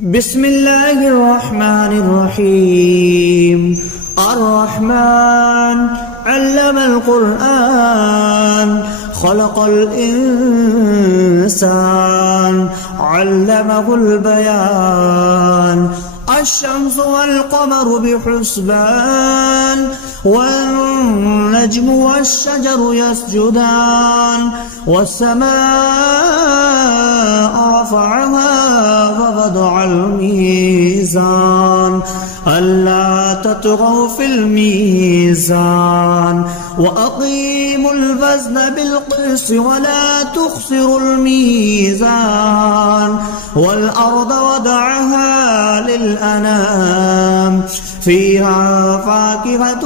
بسم الله الرحمن الرحيم. الرحمن علم القرآن خلق الإنسان علمه البيان. الشمس والقمر بحسبان والنجم والشجر يسجدان والسماء رفعها ووضع الميزان ألا تطغوا في الميزان وأقيموا الوزن بالقسط ولا تخسروا الميزان والأرض وضعها للأنام فيها فاكهة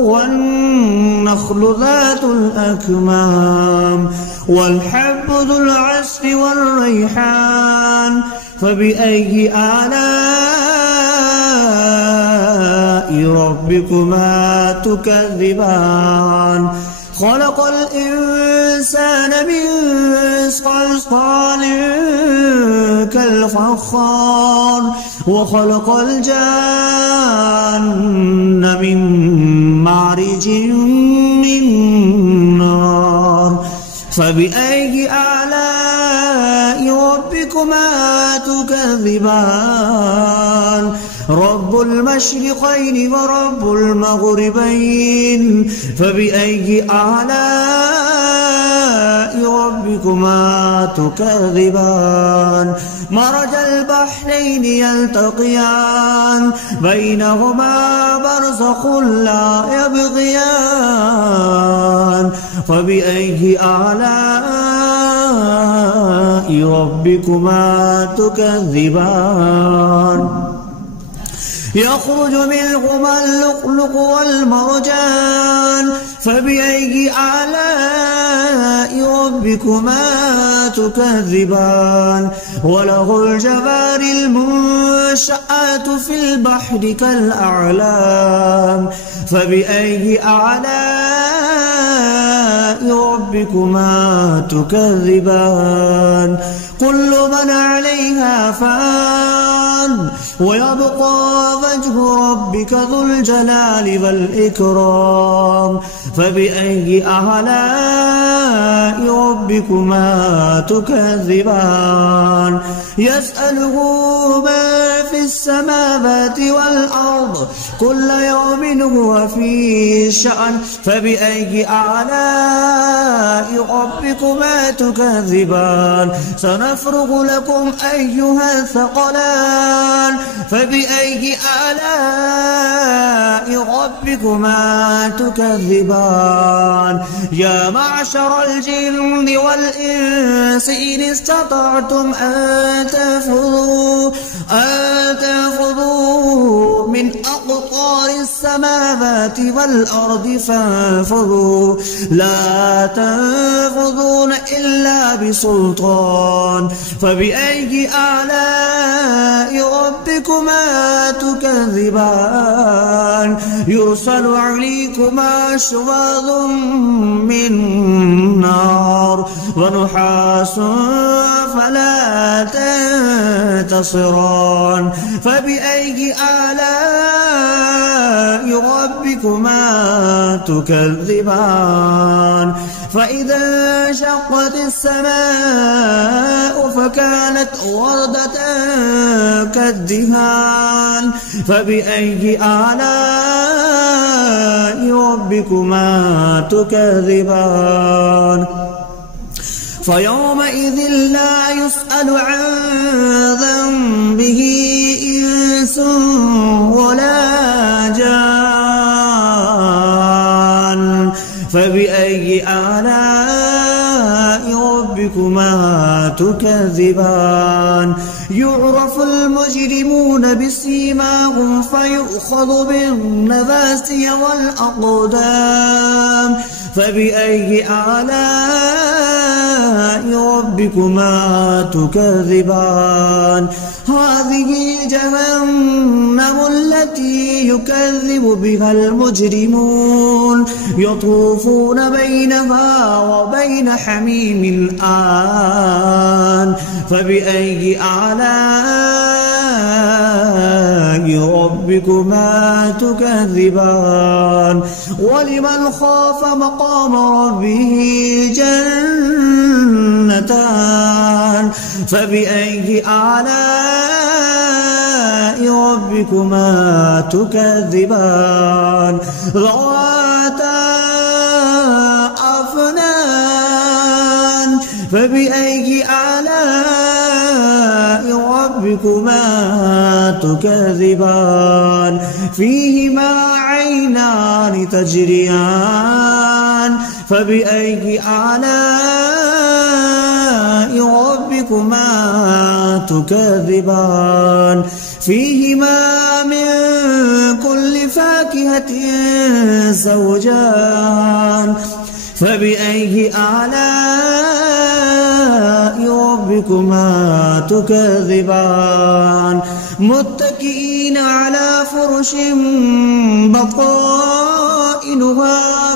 والنخل ذات الأكمام والحب ذو العصف والريحان فبأي آلاء ربكما تكذبان. خلق الإنسان من صلصال كالفخار وخلق الجان من مارج من نار فبأي آلاء ربكما تكذبان. رب المشرقين ورب المغربين فبأي آلاء ربكما تكذبان. مرج البحرين يلتقيان بينهما برزخ لا يبغيان فبأي آلاء ربكما تكذبان. يخرج منهما اللؤلؤ والمرجان فبأي آلاء ربكما تكذبان. وله الجوار المنشآت في البحر كالأعلام فبأي آلاء ربكما تكذبان. كل من عليها فان ويبقى وجه ربك ذو الجلال والإكرام فبأي آلاء ربكما تكذبان. يسأله ما في السماوات والأرض كل يوم هو في شأن فبأي آلاء ربكما تكذبان. سنفرغ لكم أيها الثقلان فبأي آلاء ربكما تكذبان. يا معشر الجن والإنس إن استطعتم أن تنفذوا من أقطار السماوات والأرض فانفذوا لا تنفذون إلا بسلطان فبأي آلاء ربكما تكذبان. يرسل عليكما شواظ من نار ونحاس فلا تنتصران فبأي آلاء ربكما تكذبان. فإذا انشقت السماء فكانت وردة كالدهان فبأي آلاء ربكما تكذبان. فيومئذ لا يسأل عن ذنبه إنس ولا جان فبأي آلاء ربكما تكذبان. يعرف المجرمون بسيماهم فيؤخذ بالنواسي والأقدام فبأي آلاء ربكما تكذبان. هذه جهنم التي يكذب بها المجرمون يطوفون بينها وبين حميم آن فبأي آلاء ربكما تكذبان ولمن خاف مقام ربه جنتان فبأي آلاء ربكما تكذبان ذواتا أفنان فبأي آلاء ربكما تكذبان فيهما عينان تجريان فبأي آلاء ربكما تكذبان فيهما من كل فاكهة زوجان فبأي آلاء ربكما تكذبان متكئين على فرش بطائنها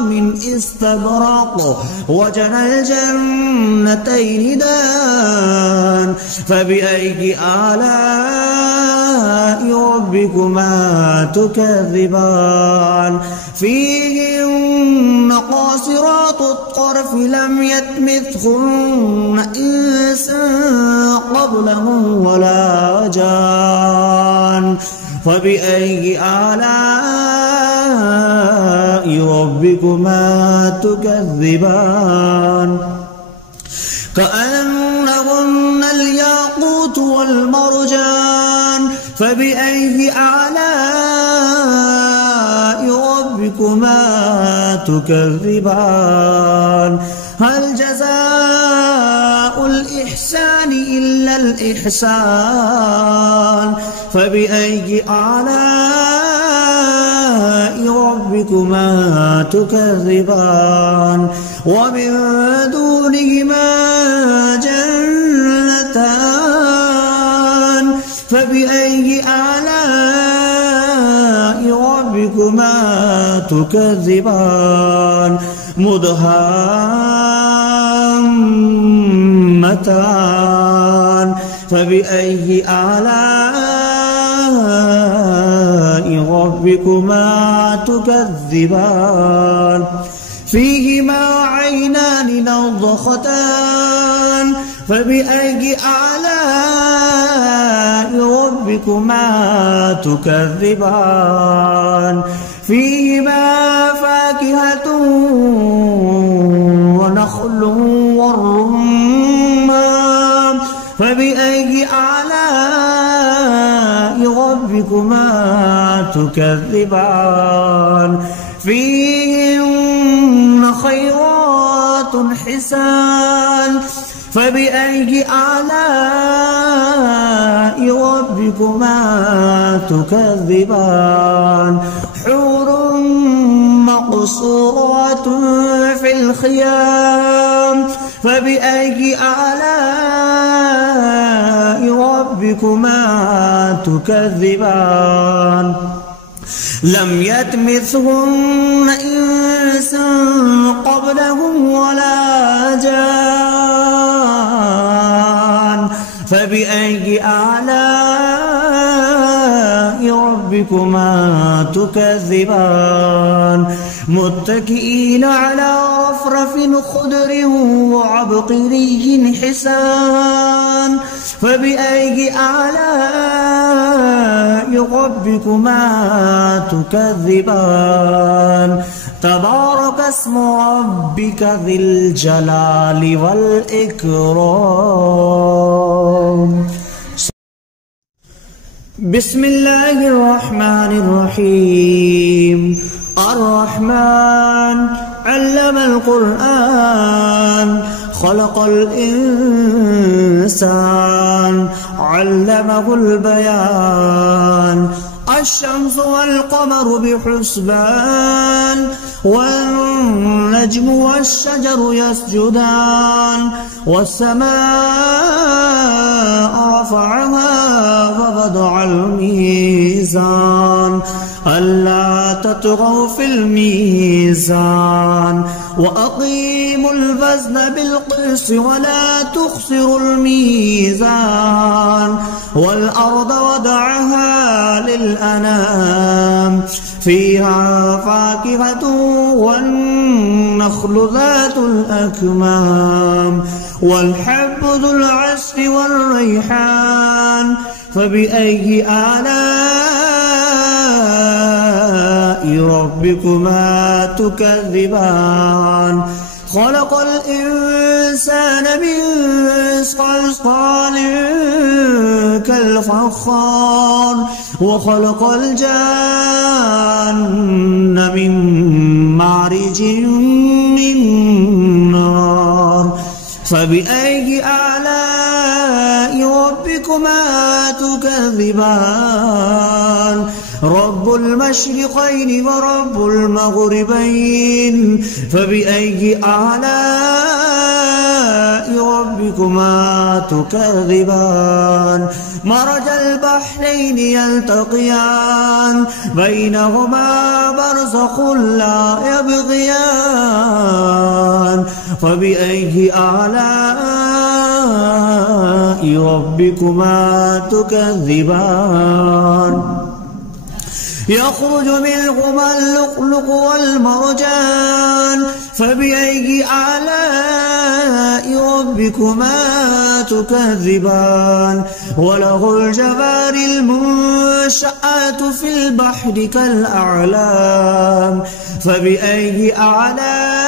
من استبرق وجنى الجنتين دان فبأي آلاء ربكما تكذبان فيهن قاصرات الطرف لم يطمثهن إنس قبلهم ولا جان فبأي آلاء ربكما تكذبان كأنهن الياقوت والمرجان فبأي آلاء ربكما تكذبان هل جزاء الإحسان إلا الإحسان فبأي آلاء ربكما تكذبان ومن دونهما جنتان فبأي آلاء ربكما تكذبان مدهامتان فبأي آلاء ربكما تكذبان فيهما عينان نضختان فبأي آلاء ربكما تكذبان فيهما فاكهة ونخل والرمان فبأي آلاء ربكما تكذبان فيهن خيرات حسان فبأي آلاء ربكما تكذبان حور مقصورات في الخيام فبأي آلاء ربكما تكذبان لم يطمثهن إنس قبلهم ولا جان فبأي آلاء ربكما تكذبان متكئين على رفرف خضر وعبقري حسان فبأي آلاء ربكما تكذبان تبارك اسم ربك ذي الجلال والإكرام بسم الله الرحمن الرحيم الرحمن علم القرآن خلق الإنسان علمه البيان الشمس والقمر بحسبان والنجم والشجر يسجدان والسماء رفعها ووضع الميزان ألا تطغوا في الميزان وأقيموا الوزن بالقسط ولا تخسروا الميزان والأرض وضعها للأنام فيها فاكهة والنخل ذات الأكمام والحب ذو العصف والريحان فبأي آلاء ربكما تكذبان خلق الإنسان من صلصال كالفخار وخلق الجان من مارج من نار فبأي آلاء ربكما تكذبان رب المشرقين ورب المغربين فبأي آلاء ربكما تكذبان مرج البحرين يلتقيان بينهما برزخ لا يبغيان فبأي آلاء ربكما تكذبان يخرج منهما اللؤلؤ والمرجان فبأي آلاء ربكما تكذبان وله الجوار المنشآت في البحر كالأعلام فبأي آلاء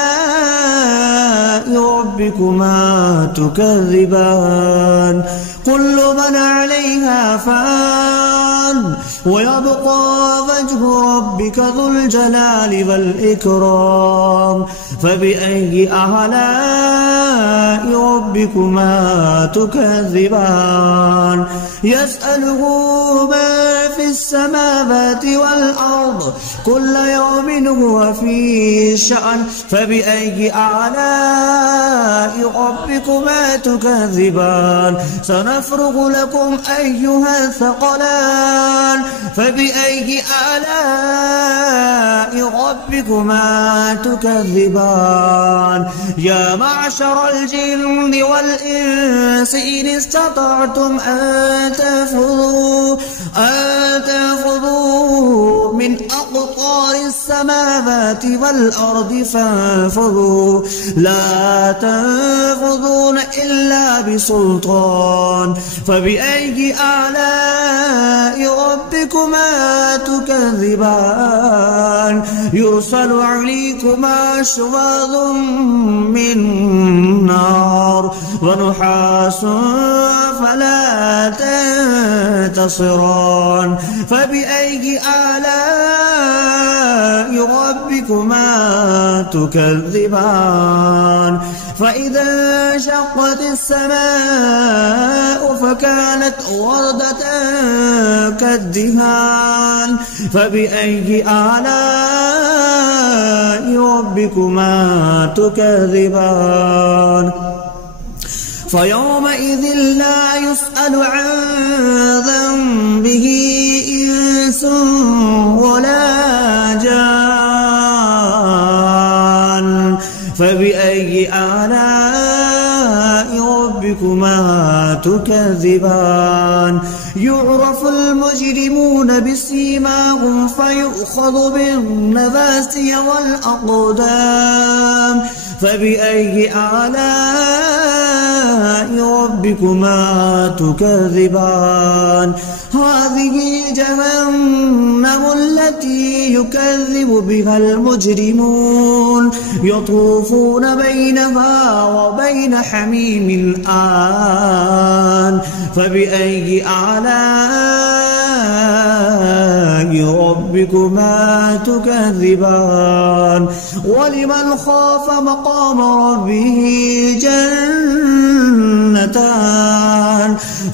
ربكما تكذبان كل من عليها فان ويبقى وجه ربك ذو الجلال والإكرام فبأي آلاء ربكما تكذبان يسأله ما في السماوات والأرض كل يوم هو في شأن فبأي آلاء ربكما تكذبان سنفرغ لكم أيها الثقلان فبأي آلاء ربكما تكذبان يا معشر الجن والإنس إن استطعتم أن تنفذوا من أقطار السماوات والأرض فانفذوا لا تنفذون إلا بسلطان فبأي آلاء ربكما تكذبان يرسل عليكما شواظ من نار ونحاس فلا تنتصران فبأي آلاء ربكما تكذبان فإذا انشقت السماء فكانت وردة كالدهان فبأي آلاء ربكما تكذبان فيومئذ لا يسأل عن ذنبه إنس ولا جان فبأي آلاء ربكما تكذبان يعرف المجرمون بسيماهم فيؤخذ بالنواسي والأقدام فبأي آلاء ربكما تكذبان هذه جهنم التي يكذب بها المجرمون يطوفون بينها وبين حميم آن فبأي آلاء ربكما تكذبان ولمن خاف مقام ربه جنتان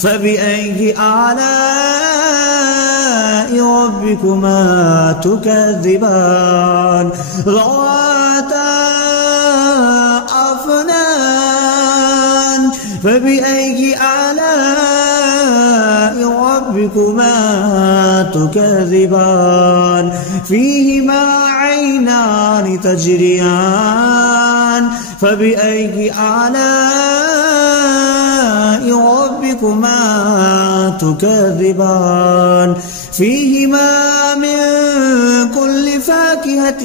فبأي آلاء ربكما تكذبان ذواتا أفنان فبأي آلاء ربكما تكذبان فيهما عينان تجريان فبأي آلاء ربكما تكذبان فيهما من كل فاكهة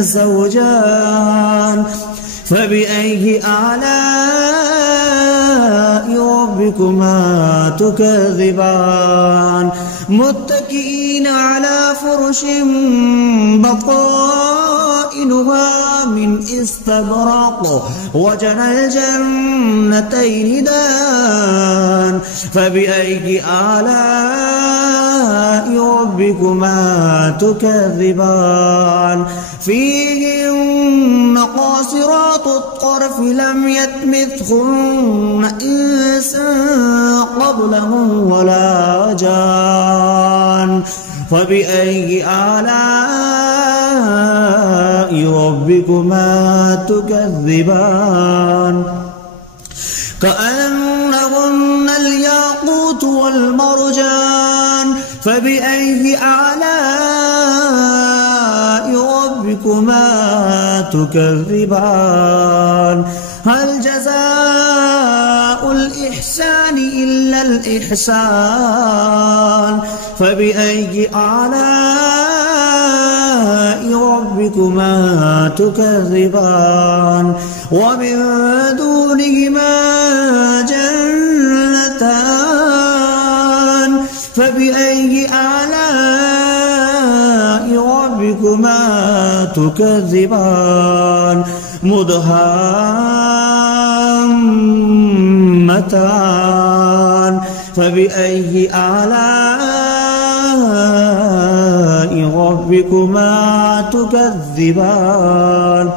زوجان فبأي آلاء ربكما تكذبان متكئين على فرش بطائنها من استبرق وجنى الجنتين دان فبأي آلاء ربكما تكذبان فيهن قاصرات الطرف لم يطمثهن إنس قبلهم ولا جان فبأي آلاء ربكما تكذبان كأنهن الياقوت والمرجان فبأي آلاء ربكما تكذبان هل جزاء الإحسان إلا الإحسان فبأي آلاء ربكما تكذبان ومن دونهما جنتان فبأي آلاء ربكما تكذبان مدهامتان فبأي آلاء ربكما تكذبان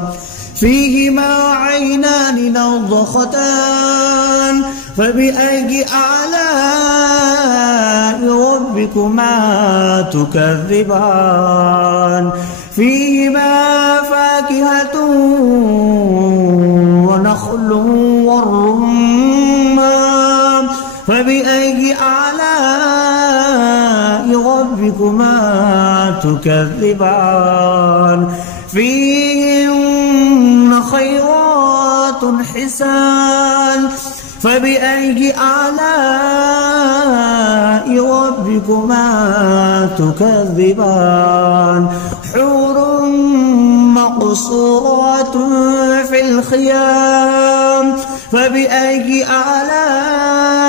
فيهما عينان نضختان فبأي آلاء ربكما تكذبان فيهما فاكهة ونخل والرمان فبأي آلاء ربكما تكذبان فيهن خيرات حسان فبأي آلاء ربكما تكذبان حور مقصورات في الخيام فبأي آلاء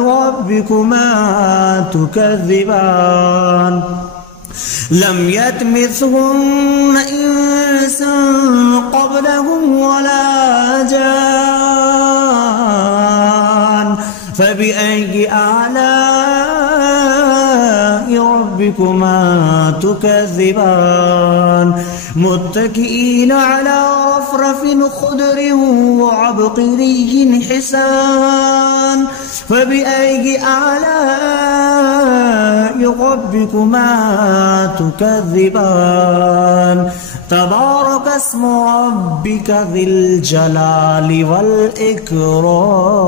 ربكما تكذبان لم يطمثهن إنس قبلهم ولا جان فبأي آلاء ربكما تكذبان متكئين على رفرف خضر وعبقري حسان فبأي آلاء ربكما تكذبان تبارك اسم ربك ذي الجلال والإكرام.